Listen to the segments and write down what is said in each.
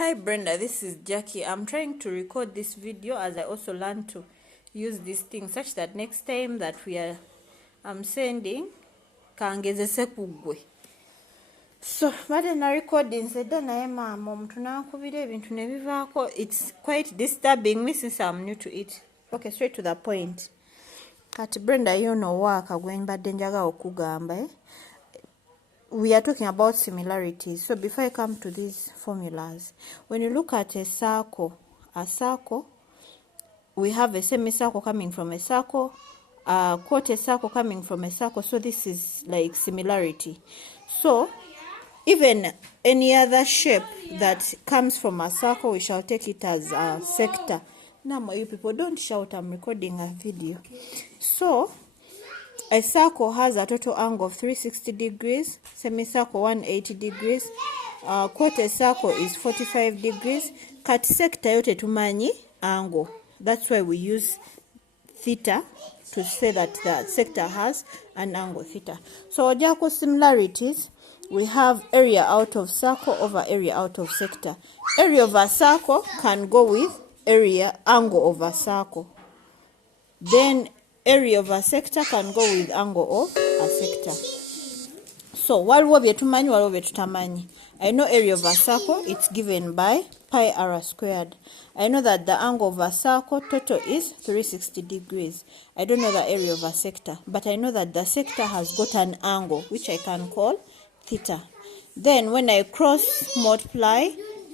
Hi Brenda, this is Jackie. I'm trying to record this video as I also learn to use this thing such that next time that I'm sending kangezese kugwe. So bade na recording said na mama omuntu nankubira ebintu ne bivaako. It's quite disturbing me since I'm new to it. Okay, straight to the point. Kati Brenda yono waka gwen badde njaga okugamba we are talking about similarities. So before I come to these formulas, when you look at a circle, we have a semicircle coming from a circle, a quarter circle coming from a circle. So this is like similarity. So even any other shape that comes from a circle, we shall take it as a sector. Now, you people don't shout, I'm recording a video. So a circle has a total angle of 360 degrees, semicircle 180 degrees, quarter circle is 45 degrees. Cut sector yote tumanyi angle. That's why we use theta to say that the sector has an angle theta. So Jacque similarities, we have area out of circle over area out of sector. Area of a circle can go with angle of a circle. Then area of a sector can go with angle of a sector. So waliwo bye tumanyi waliwo bye tutamanyi. I know area of a circle, it's given by pi r squared. I know that the angle of a circle total is 360 degrees. I don't know the area of a sector, but I know that the sector has got an angle, which I can call theta. Then when I cross multiply,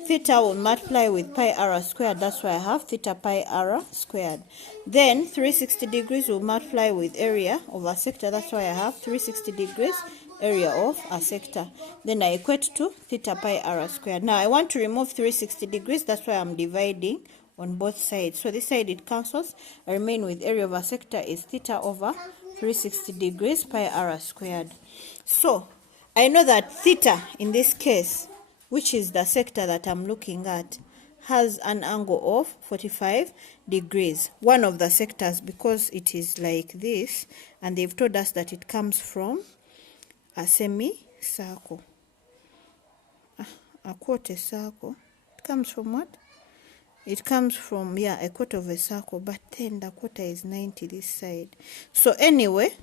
theta will multiply with pi r squared. That's why I have theta pi r squared. Then 360 degrees will multiply with area of a sector. That's why I have 360 degrees area of a sector. Then I equate to theta pi r squared. Now I want to remove 360 degrees. That's why I'm dividing on both sides. So this side it cancels. I remain with area of a sector is theta over 360 degrees pi r squared. So I know that theta in this case, which is the sector that I'm looking at, has an angle of 45 degrees. One of the sectors, because it is like this, and they've told us that it comes from a semicircle. A quarter circle. It comes from what? It comes from, a quarter of a circle, but then the quarter is 90 this side. So anyway,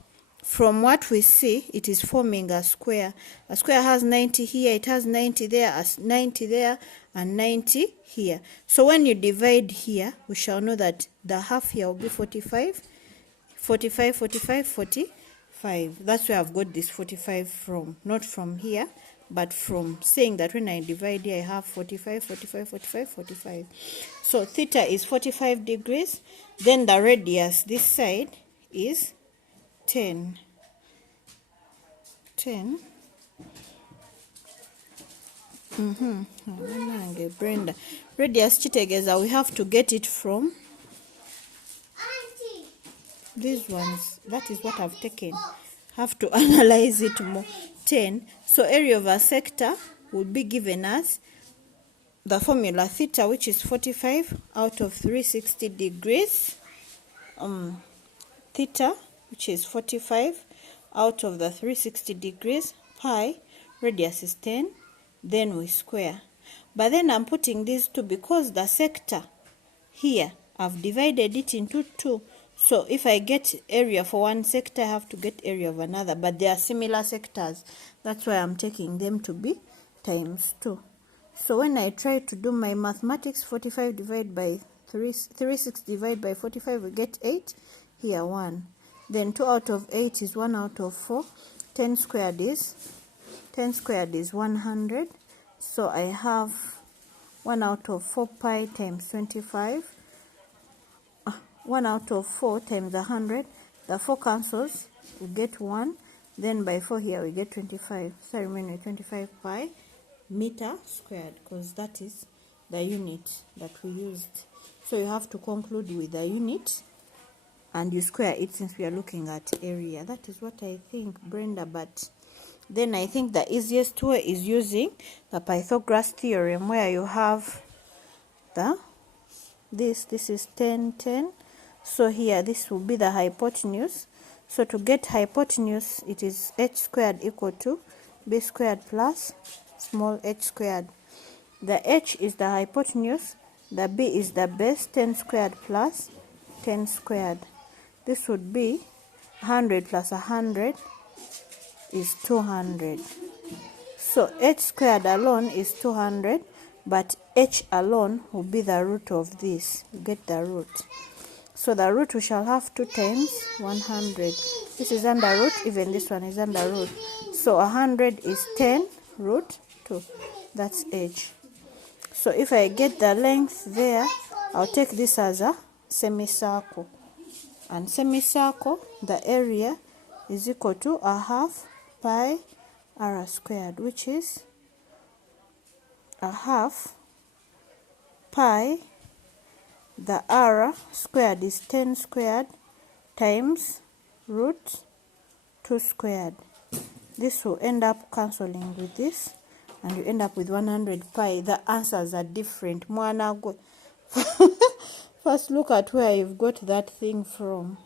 from what we see, it is forming a square. A square has 90 here, it has 90 there, 90 there, and 90 here. So when you divide here, we shall know that the half here will be 45, 45, 45, 45. That's where I've got this 45 from. Not from here, but from saying that when I divide here, I have 45, 45, 45, 45. So theta is 45 degrees. Then the radius, this side, is 10. Brenda. Radius chitegeza, we have to get it from these ones. That is what I've taken. Have to analyze it more. 10. So area of a sector will be given as the formula theta, which is 45 out of 360 degrees. Theta, which is 45 out of the 360 degrees, pi, radius is 10, then we square. But then I'm putting these two because the sector here, I've divided it into two. So if I get area for one sector, I have to get area of another. But they are similar sectors. That's why I'm taking them to be times 2. So when I try to do my mathematics, 45 divided by 360 divided by 45, we get 8. Here 1. Then 2 out of 8 is 1 out of 4. 10 squared is 100. So I have 1 out of 4 pi times 25. 1 out of 4 times 100. The 4 cancels. We get 1. Then by 4 here we get 25. So I remain with 25 pi meter squared, because that is the unit that we used. So you have to conclude with the unit and you square it since we are looking at area. That is what I think, Brenda. But then I think the easiest way is using the Pythagoras theorem, where you have this is 10, 10. So here this will be the hypotenuse. So to get hypotenuse, it is h squared equal to b squared plus small h squared. The h is the hypotenuse, the b is the base, 10 squared plus 10 squared. This would be 100 plus 100 is 200. So h squared alone is 200, but h alone will be the root of this. You get the root. So the root we shall have 2 times 100. This is under root, even this one is under root. So 100 is 10 root 2. That's h. So if I get the length there, I'll take this as a semicircle. And semicircle, the area is equal to 1/2 pi r squared, which is 1/2 pi, the r squared is 10 squared times root 2 squared. This will end up cancelling with this, and you end up with 100 pi. The answers are different. First look at where you've got that thing from.